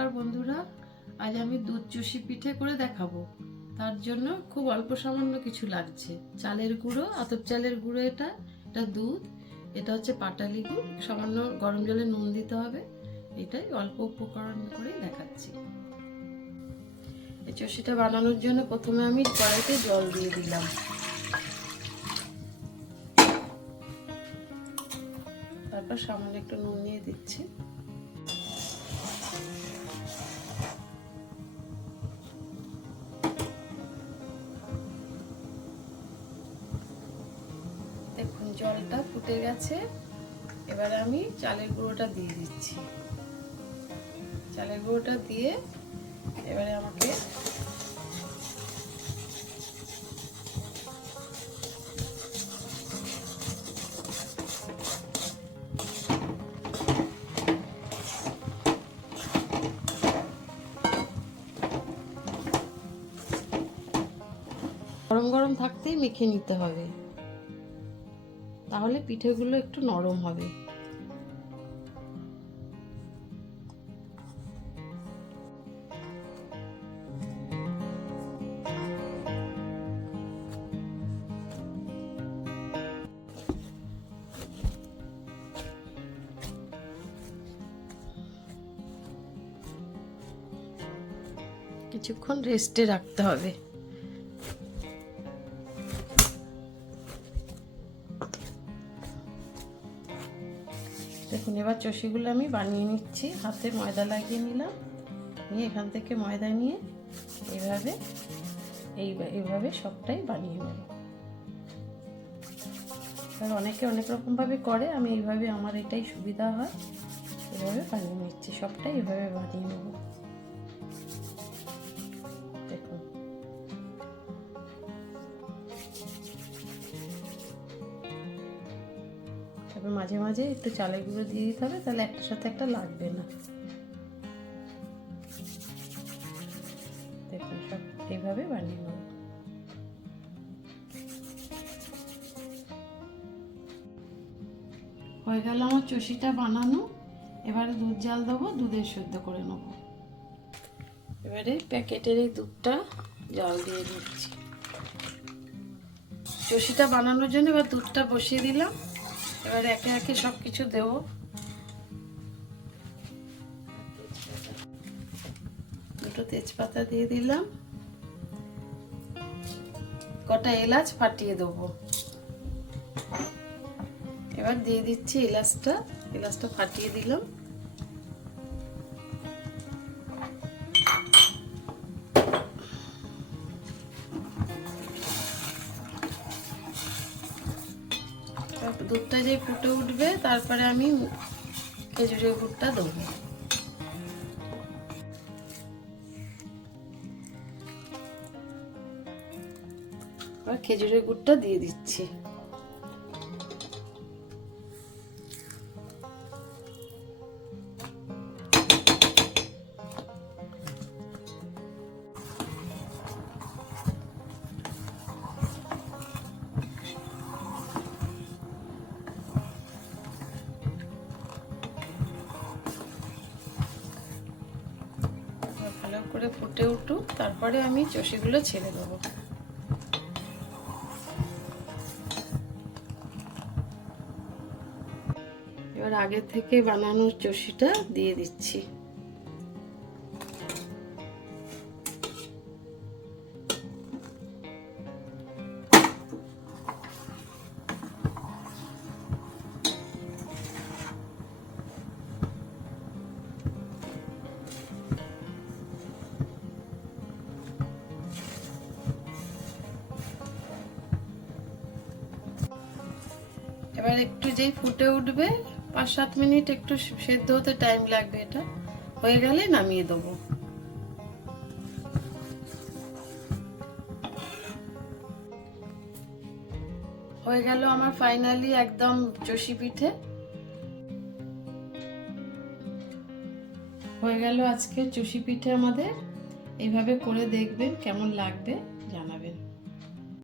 নমস্কার বন্ধুরা, আজ আমি দুধ চুষি পিঠে করে দেখাবো। তার জন্য খুব অল্প সামান্য কিছু লাগছে। চালের গুঁড়ো, আতপ চালের গুঁড়ো এটা এটা দুধ, এটা হচ্ছে পাটালি গুড়, সামান্য গরম জলে নুন দিতে হবে। এটাই অল্প উপকরণ করে দেখাচ্ছি। এই চষিটা বানানোর জন্য প্রথমে আমি কড়াইতে জল দিয়ে দিলাম। তারপর সামান্য একটু নুন নিয়ে দিচ্ছি। জলটা ফুটে গেছে। এবারে আমি চালের গুঁড়োটা দিয়ে দিচ্ছি। চালের গুঁড়োটা দিয়ে এবারে আমাকে গরম গরম থাকতেই মেখে নিতে হবে। তাহলে পিঠেগুলো একটু নরম হবে। কিছুক্ষণ রেস্টে রাখতে হবে। দেখুন, এবার চষিগুলো আমি বানিয়ে নিচ্ছি। হাতে ময়দা লাগিয়ে নিলাম। নিয়ে এখান থেকে ময়দা নিয়ে এইভাবে এই এইভাবে সবটাই বানিয়ে নেব। আর অনেকে অনেক রকমভাবে করে, আমি এইভাবে, আমার এটাই সুবিধা হয়। এভাবে বানিয়ে নিচ্ছি, সবটাই এভাবে বানিয়ে নেব। তারপর মাঝে মাঝে একটু চালের গুঁড়ো দিয়ে দিতে হবে, তাহলে একটার সাথে একটা লাগবে না। দেখুন, সব এইভাবে বানিয়ে নেব। হয়ে গেল আমার চষিটা বানানো। এবারে দুধ জাল দেবো দুধের শুদ্ধ করে নেব। এবারে প্যাকেটের এই দুধটা জল দিয়ে দিচ্ছি। চষিটা বানানোর জন্য এবার দুধটা বসিয়ে দিলাম। এবার একে একে সব কিছু দেবো। দুটো তেজপাতা দিয়ে দিলাম। কটা এলাচ ফাটিয়ে দেবো। এবার দিয়ে দিচ্ছি এলাচটা। এলাচটা ফাটিয়ে দিলাম। তারপর দুধটা যে ফুটে উঠবে তারপরে আমি খেজুরের গুড়টা দেবো। খেজুরের গুড়টা দিয়ে দিচ্ছি। ভালো করে ফুটে উঠুক, তারপরে আমি চষিগুলো ছেড়ে দেবো। এবার আগে থেকে বানানোর চষিটা দিয়ে দিচ্ছি। এবার একটু যেই ফুটে উঠবে পাঁচ সাত মিনিট একটু সেদ্ধ হতে টাইম লাগবে এটা। হয়ে গেলে নামিয়ে দেবো। হয়ে গেল আমার ফাইনালি একদম চষি পিঠে। হয়ে গেল আজকে চষি পিঠে আমাদের। এইভাবে করে দেখবেন কেমন লাগবে।